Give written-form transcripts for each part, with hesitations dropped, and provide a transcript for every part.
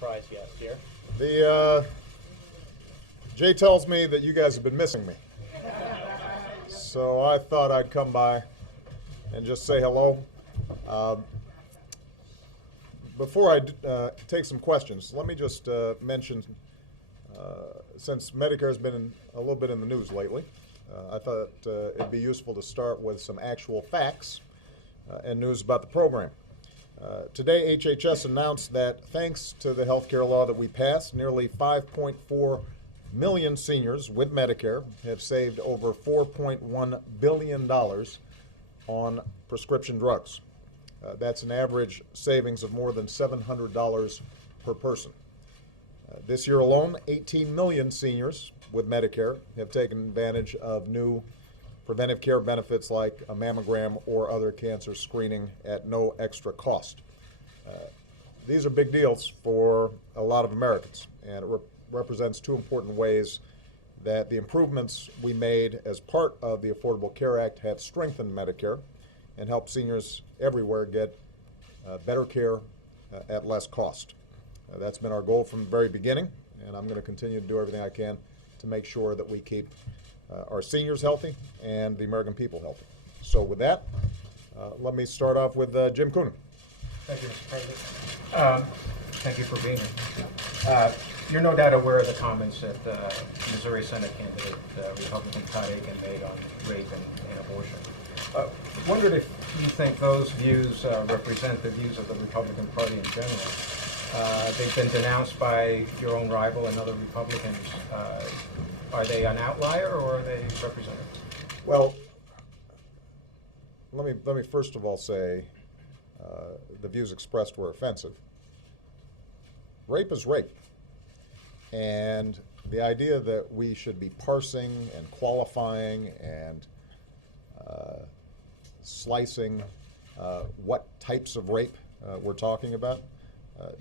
surprise guest here. Jay tells me that you guys have been missing me. So I thought I'd come by and just say hello. Before I take some questions, let me just mention, since Medicare has been a little bit in the news lately, I thought it'd be useful to start with some actual facts and news about the program. Today, HHS announced that thanks to the health care law that we passed, nearly 5.4 million seniors with Medicare have saved over $4.1 billion on prescription drugs. That's an average savings of more than $700 per person. This year alone, 18 million seniors with Medicare have taken advantage of new preventive care benefits like a mammogram or other cancer screening at no extra cost. These are big deals for a lot of Americans, and it represents two important ways that the improvements we made as part of the Affordable Care Act have strengthened Medicare and helped seniors everywhere get better care at less cost. That's been our goal from the very beginning, and I'm going to continue to do everything I can to make sure that we keep our seniors healthy and the American people healthy. So with that, let me start off with Jim Coonan. Thank you, Mr. President. Thank you for being here. You're no doubt aware of the comments that Missouri Senate candidate Republican Todd Akin made on rape and abortion. Wondered if you think those views represent the views of the Republican Party in general. They've been denounced by your own rival and other Republicans. Are they an outlier or are they representative? Well, let me first of all say the views expressed were offensive. Rape is rape. And the idea that we should be parsing and qualifying and slicing what types of rape we're talking about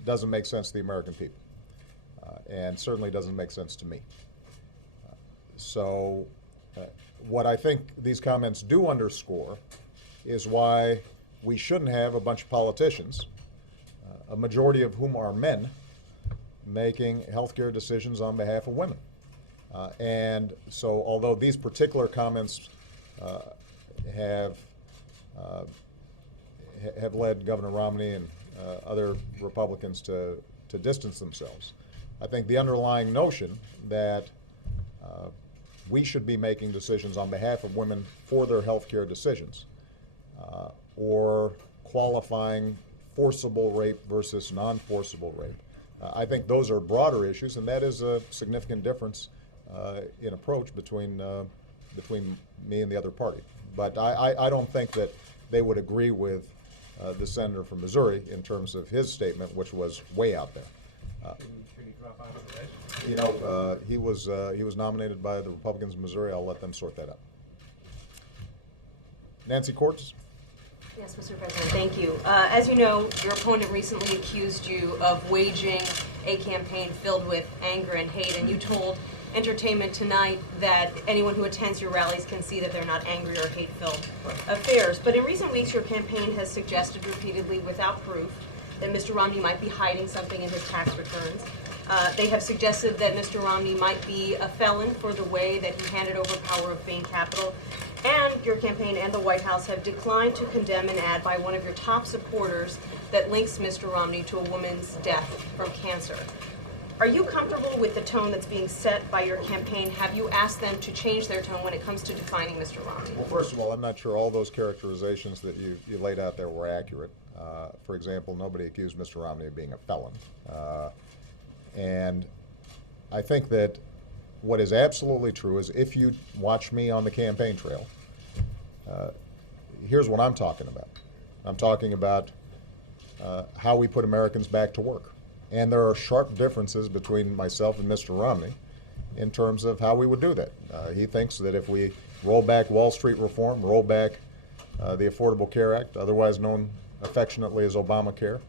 doesn't make sense to the American people, and certainly doesn't make sense to me. So what I think these comments do underscore is why we shouldn't have a bunch of politicians, a majority of whom are men, making healthcare decisions on behalf of women. And so although these particular comments have led Governor Romney and other Republicans to distance themselves, I think the underlying notion that we should be making decisions on behalf of women for their healthcare decisions, or qualifying forcible rape versus non-forcible rape, I think those are broader issues, and that is a significant difference in approach between me and the other party. But I don't think that they would agree with the senator from Missouri in terms of his statement, which was way out there. Should he drop out of the race? You know, he was nominated by the Republicans of Missouri. I'll let them sort that out. Nancy Cordes. Yes, Mr. President, thank you. As you know, your opponent recently accused you of waging a campaign filled with anger and hate, and you told Entertainment Tonight that anyone who attends your rallies can see that they're not angry or hate-filled affairs. But in recent weeks, your campaign has suggested repeatedly, without proof, that Mr. Romney might be hiding something in his tax returns. They have suggested that Mr. Romney might be a felon for the way that he handed over power of Bain Capital. And your campaign and the White House have declined to condemn an ad by one of your top supporters that links Mr. Romney to a woman's death from cancer. Are you comfortable with the tone that's being set by your campaign? Have you asked them to change their tone when it comes to defining Mr. Romney? Well, first of all, I'm not sure all those characterizations that you laid out there were accurate. For example, nobody accused Mr. Romney of being a felon. And I think that what is absolutely true is if you watch me on the campaign trail, here's what I'm talking about. I'm talking about how we put Americans back to work. And there are sharp differences between myself and Mr. Romney in terms of how we would do that. He thinks that if we roll back Wall Street reform, roll back the Affordable Care Act, otherwise known affectionately as Obamacare,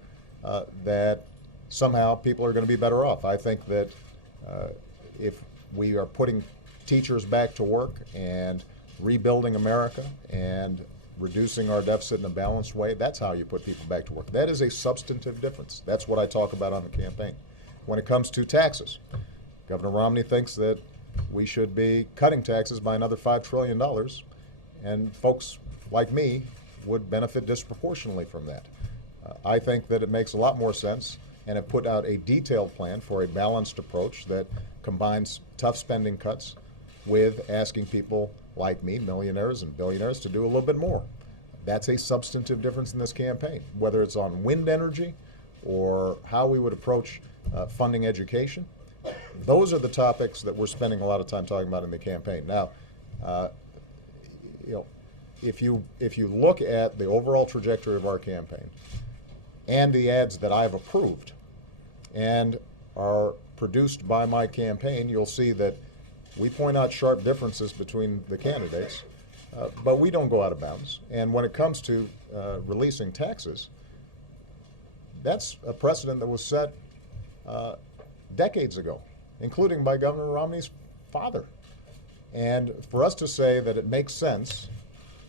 that somehow people are going to be better off. I think that if we are putting teachers back to work and rebuilding America and reducing our deficit in a balanced way, that's how you put people back to work. That is a substantive difference. That's what I talk about on the campaign. when it comes to taxes. Governor Romney thinks that we should be cutting taxes by another $5 trillion, and folks like me would benefit disproportionately from that. I think that it makes a lot more sense, and have put out a detailed plan for a balanced approach that combines tough spending cuts with asking people like me, millionaires and billionaires, to do a little bit more. That's a substantive difference in this campaign, whether it's on wind energy or how we would approach funding education. Those are the topics that we're spending a lot of time talking about in the campaign. Now, if you look at the overall trajectory of our campaign and the ads that I've approved and are produced by my campaign, you'll see that we point out sharp differences between the candidates, but we don't go out of bounds. And when it comes to releasing taxes, that's a precedent that was set decades ago, including by Governor Romney's father. And for us to say that it makes sense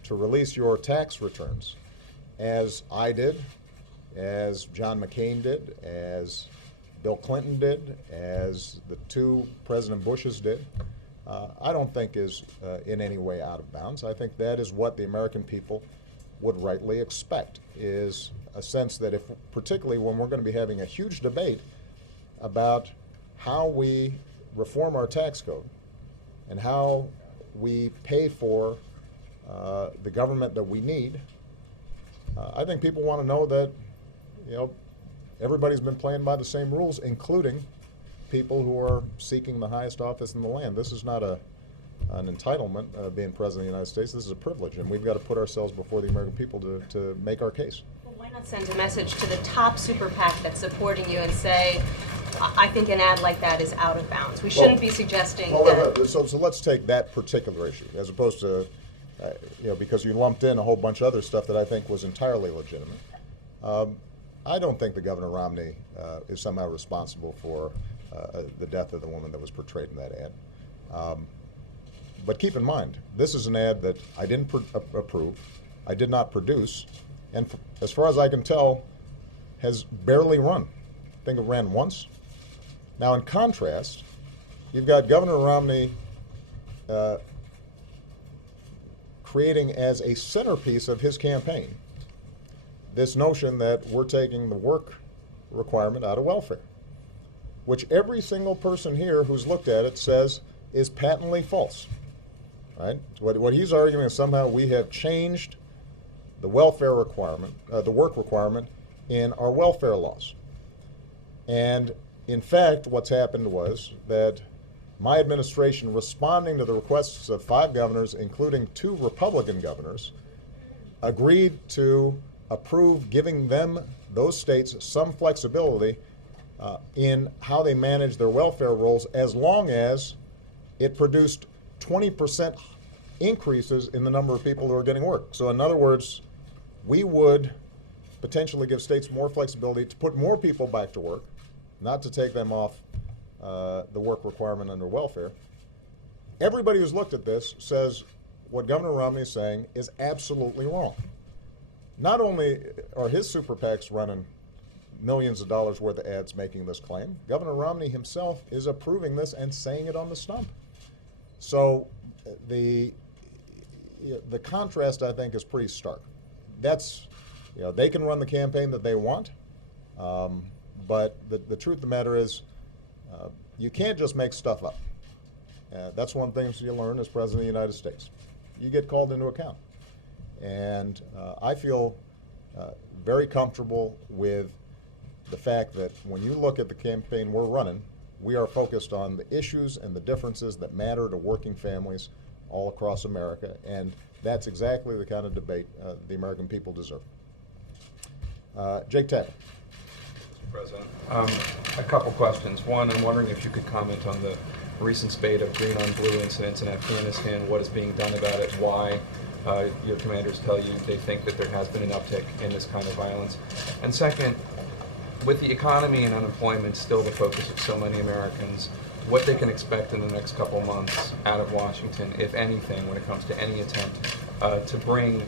to release your tax returns, as I did, as John McCain did, as Bill Clinton did, as the two President Bushes did, I don't think is in any way out of bounds. I think that is what the American people would rightly expect, is a sense that if, particularly when we're going to be having a huge debate about how we reform our tax code and how we pay for the government that we need, I think people want to know that, everybody's been playing by the same rules, including people who are seeking the highest office in the land. This is not an entitlement, being President of the United States. This is a privilege, and we've got to put ourselves before the American people to make our case. Well, why not send a message to the top super PAC that's supporting you and say, I think an ad like that is out of bounds. We shouldn't be suggesting that. So let's take that particular issue, as opposed to, because you lumped in a whole bunch of other stuff that I think was entirely legitimate. I don't think that Governor Romney is somehow responsible for the death of the woman that was portrayed in that ad. But keep in mind, this is an ad that I didn't approve, I did not produce, and as far as I can tell, has barely run. I think it ran once. Now, in contrast, you've got Governor Romney creating as a centerpiece of his campaign this notion that we're taking the work requirement out of welfare, which every single person here who's looked at it says is patently false. Right? What he's arguing is somehow we have changed the welfare requirement, the work requirement in our welfare laws. And in fact, what's happened was that my administration, responding to the requests of 5 governors, including 2 Republican governors, agreed to approve giving them, those states, some flexibility in how they manage their welfare rolls, as long as it produced 20% increases in the number of people who are getting work. So in other words, we would potentially give states more flexibility to put more people back to work, not to take them off the work requirement under welfare. Everybody who's looked at this says what Governor Romney is saying is absolutely wrong. Not only are his super PACs running millions of dollars worth of ads making this claim, Governor Romney himself is approving this and saying it on the stump. So the contrast, I think, is pretty stark. That's, they can run the campaign that they want, but the truth of the matter is you can't just make stuff up. That's one of the things you learn as President of the United States. You get called into account. And I feel very comfortable with the fact that when you look at the campaign we're running, we are focused on the issues and the differences that matter to working families all across America, and that's exactly the kind of debate the American people deserve. Jake Tapper. Mr. President, a couple questions. One, I'm wondering if you could comment on the recent spate of green on blue incidents in Afghanistan, what is being done about it, why your commanders tell you they think that there has been an uptick in this kind of violence. And second, with the economy and unemployment still the focus of so many Americans, what they can expect in the next couple months out of Washington, if anything, when it comes to any attempt to bring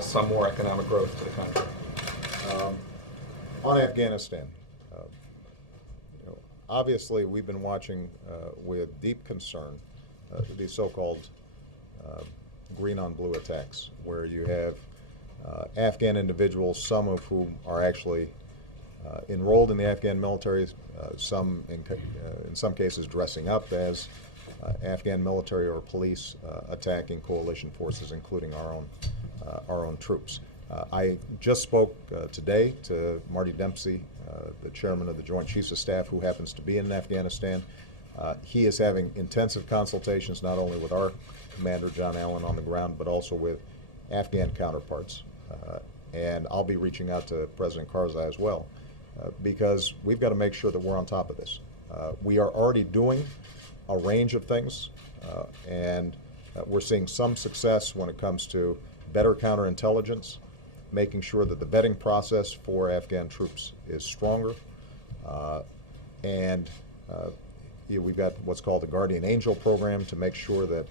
some more economic growth to the country. On Afghanistan, Obviously, we've been watching with deep concern these so-called green on blue attacks, where you have Afghan individuals, some of whom are actually enrolled in the Afghan military, some in some cases dressing up as Afghan military or police, attacking coalition forces, including our own troops. I just spoke today to Marty Dempsey, the chairman of the Joint Chiefs of Staff, who happens to be in Afghanistan. He is having intensive consultations not only with our commander, John Allen, on the ground, but also with Afghan counterparts. And I'll be reaching out to President Karzai as well, because we've got to make sure that we're on top of this. We are already doing a range of things, and we're seeing some success when it comes to better counterintelligence, making sure that the vetting process for Afghan troops is stronger, and we've got what's called the Guardian Angel program to make sure that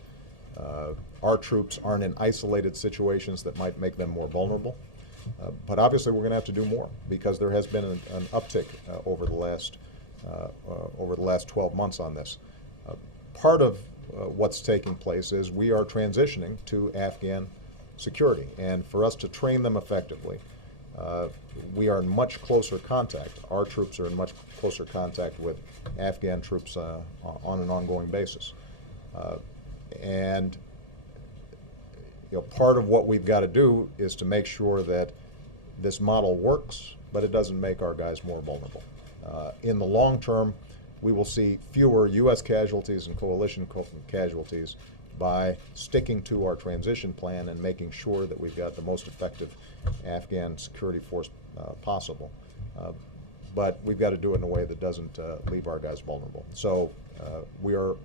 our troops aren't in isolated situations that might make them more vulnerable. But obviously, we're going to have to do more, because there has been an uptick over the last 12 months on this. Part of what's taking place is we are transitioning to Afghan security, and for us to train them effectively, we are in much closer contact. Our troops are in much closer contact with Afghan troops on an ongoing basis. And part of what we've got to do is to make sure that this model works, but it doesn't make our guys more vulnerable. In the long term, we will see fewer U.S. casualties and coalition casualties by sticking to our transition plan and making sure that we've got the most effective Afghan security force possible. But we've got to do it in a way that doesn't leave our guys vulnerable. So we are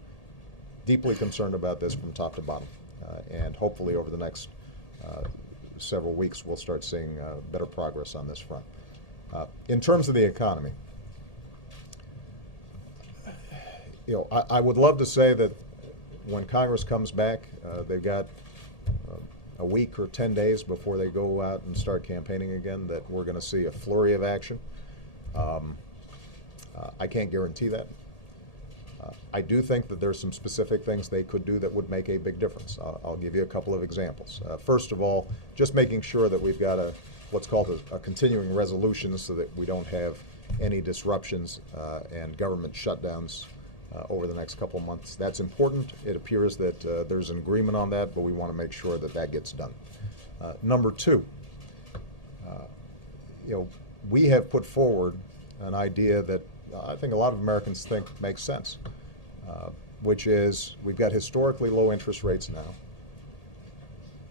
deeply concerned about this from top to bottom. And hopefully over the next several weeks, we'll start seeing better progress on this front. In terms of the economy, I would love to say that when Congress comes back, they've got a week or 10 days before they go out and start campaigning again, that we're going to see a flurry of action. I can't guarantee that. I do think that there's some specific things they could do that would make a big difference. I'll give you a couple of examples. First of all, just making sure that we've got what's called a continuing resolution, so that we don't have any disruptions and government shutdowns over the next couple of months. That's important. It appears that there's an agreement on that, but we want to make sure that that gets done. Number two, we have put forward an idea that I think a lot of Americans think makes sense, which is we've got historically low interest rates now,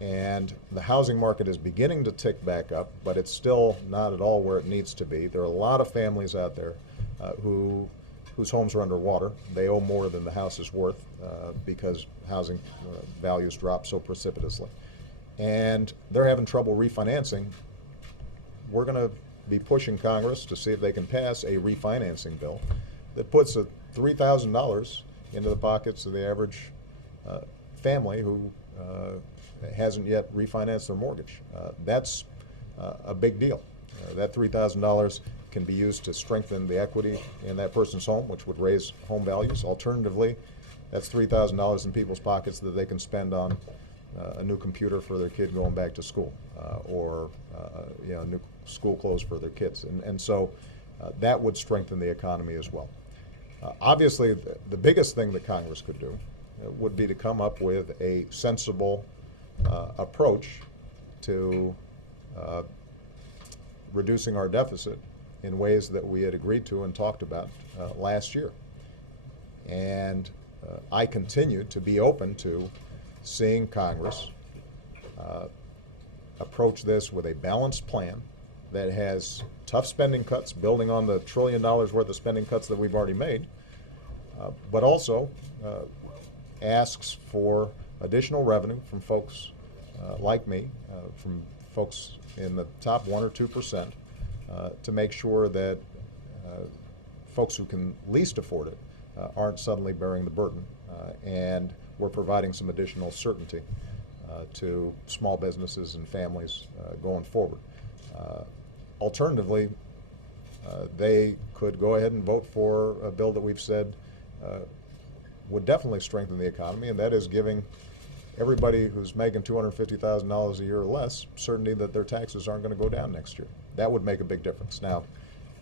and the housing market is beginning to tick back up, but it's still not at all where it needs to be. There are a lot of families out there whose homes are underwater. They owe more than the house is worth because housing values drop so precipitously. And they're having trouble refinancing. We're going to be pushing Congress to see if they can pass a refinancing bill that puts $3,000 into the pockets of the average family who hasn't yet refinanced their mortgage. That's a big deal. That $3,000 can be used to strengthen the equity in that person's home, which would raise home values. Alternatively, that's $3,000 in people's pockets that they can spend on a new computer for their kid going back to school, or new school clothes for their kids. And so that would strengthen the economy as well. Obviously, the biggest thing that Congress could do would be to come up with a sensible approach to reducing our deficit in ways that we had agreed to and talked about last year. And I continue to be open to seeing Congress approach this with a balanced plan that has tough spending cuts, building on the $1 trillion worth of spending cuts that we've already made, but also asks for additional revenue from folks like me, from folks in the top 1 or 2%, to make sure that folks who can least afford it aren't suddenly bearing the burden, and we're providing some additional certainty to small businesses and families going forward. Alternatively, they could go ahead and vote for a bill that we've said would definitely strengthen the economy, and that is giving everybody who's making $250,000 a year or less certainty that their taxes aren't going to go down next year. That would make a big difference. Now,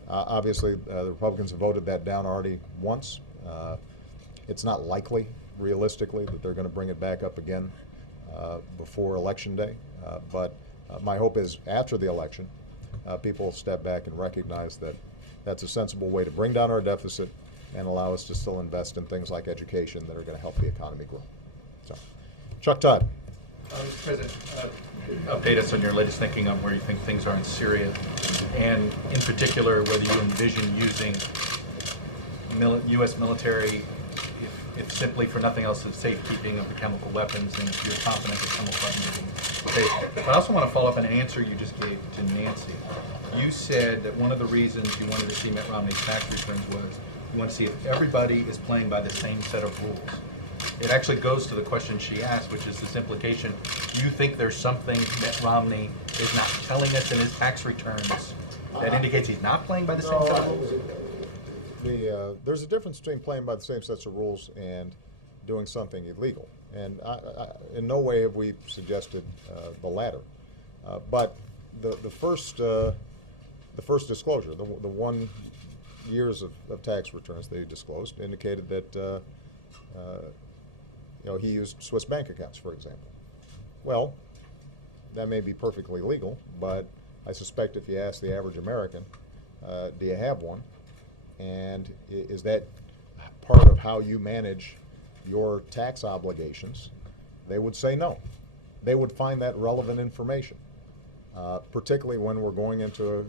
obviously, the Republicans have voted that down already once. It's not likely, realistically, that they're going to bring it back up again before Election Day. But my hope is after the election, people will step back and recognize that that's a sensible way to bring down our deficit and allow us to still invest in things like education that are going to help the economy grow. So, Chuck Todd. Mr. President, update us on your latest thinking on where you think things are in Syria, and in particular, whether you envision using U.S. military, if simply for nothing else, as safekeeping of the chemical weapons, and if you're confident that chemical weapons are being safe. But I also want to follow up on an answer you just gave to Nancy. You said that one of the reasons you wanted to see Mitt Romney's tax returns was you want to see if everybody is playing by the same set of rules. It actually goes to the question she asked, which is this implication: do you think there's something Mitt Romney is not telling us in his tax returns that indicates he's not playing by the same set of rules? There's a difference between playing by the same sets of rules and doing something illegal. And in no way have we suggested the latter. But the first disclosure, the 1 years of tax returns that he disclosed, indicated that he used Swiss bank accounts, for example. Well, that may be perfectly legal, but I suspect if you ask the average American, do you have one? And is that part of how you manage your tax obligations? They would say no. They would find that relevant information, particularly when we're going into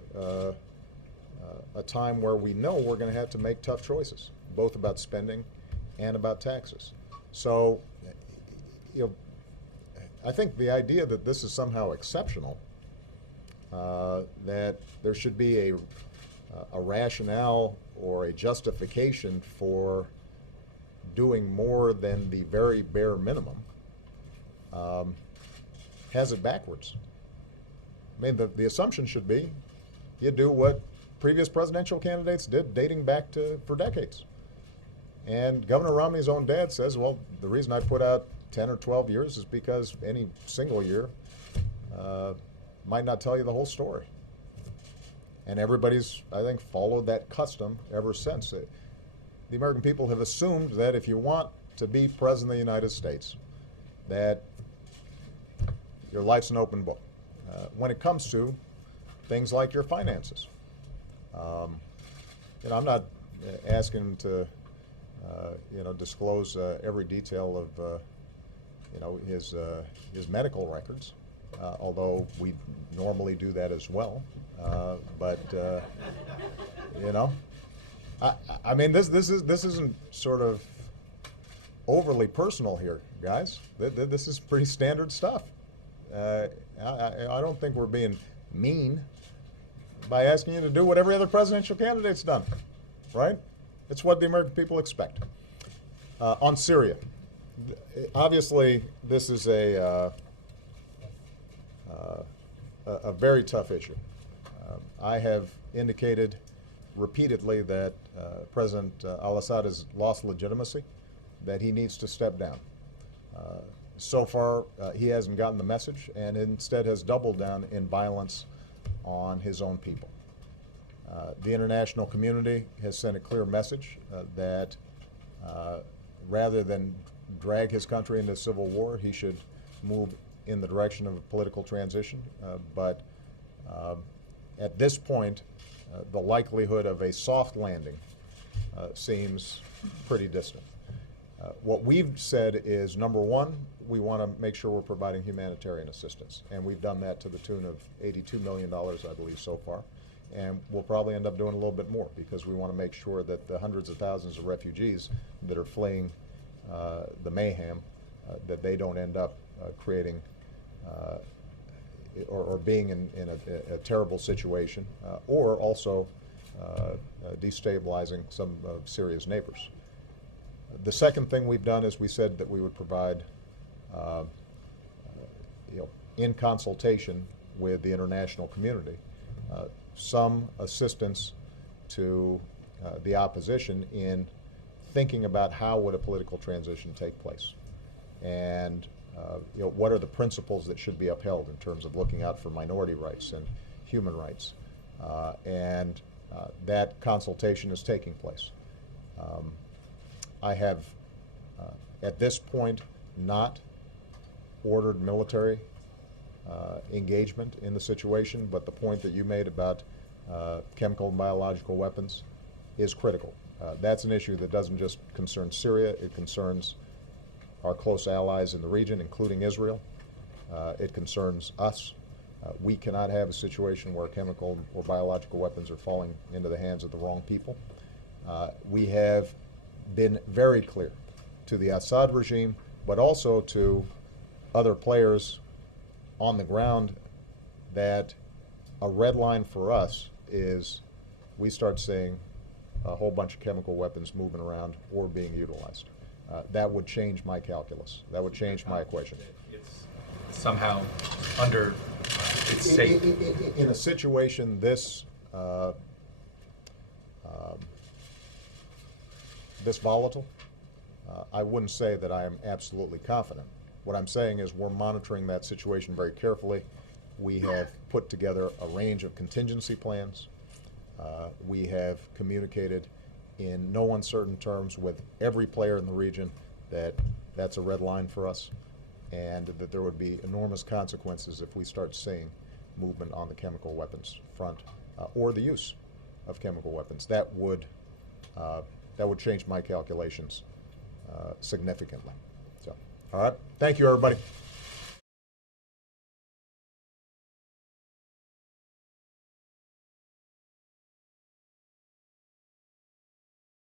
a time where we know we're going to have to make tough choices, both about spending and about taxes. So, I think the idea that this is somehow exceptional, that there should be a rationale or a justification for doing more than the very bare minimum, has it backwards. I mean, the assumption should be you do what previous presidential candidates did dating back for decades. And Governor Romney's own dad says, well, the reason I put out 10 or 12 years is because any single year might not tell you the whole story. And everybody's, I think, followed that custom ever since. The American people have assumed that if you want to be president of the United States, that your life's an open book. When it comes to things like your finances. I'm not asking to disclose every detail of his medical records, although we normally do that as well. I mean, this isn't sort of overly personal here, guys. This is pretty standard stuff. I don't think we're being mean by asking you to do what every other presidential candidate's done, right? It's what the American people expect. On Syria, obviously, this is a very tough issue. I have indicated repeatedly that President al-Assad has lost legitimacy, that he needs to step down. So far, he hasn't gotten the message, and instead has doubled down in violence on his own people. The international community has sent a clear message that rather than drag his country into civil war, he should move in the direction of a political transition. But at this point, the likelihood of a soft landing seems pretty distant. What we've said is, number one, we want to make sure we're providing humanitarian assistance, and we've done that to the tune of $82 million, I believe, so far. And we'll probably end up doing a little bit more, because we want to make sure that the hundreds of thousands of refugees that are fleeing the mayhem, that they don't end up creating or being in a terrible situation, or also destabilizing some of Syria's neighbors. The second thing we've done is we said that we would provide, in consultation with the international community, some assistance to the opposition in thinking about how would a political transition take place, and what are the principles that should be upheld in terms of looking out for minority rights and human rights, and that consultation is taking place. I have, at this point, not ordered military engagement in the situation, but the point that you made about chemical and biological weapons is critical. That's an issue that doesn't just concern Syria, it concerns our close allies in the region, including Israel. It concerns us. We cannot have a situation where chemical or biological weapons are falling into the hands of the wrong people. We have been very clear to the Assad regime, but also to other players on the ground, that a red line for us is we start seeing a whole bunch of chemical weapons moving around or being utilized. That would change my calculus. That would change my equation. It's somehow under, it's safe. In a situation this this volatile, I wouldn't say that I am absolutely confident. What I'm saying is we're monitoring that situation very carefully. We have put together a range of contingency plans. We have communicated in no uncertain terms with every player in the region that that's a red line for us, and that there would be enormous consequences if we start seeing movement on the chemical weapons front, or the use of chemical weapons. That would change my calculations significantly. So, all right. Thank you, everybody.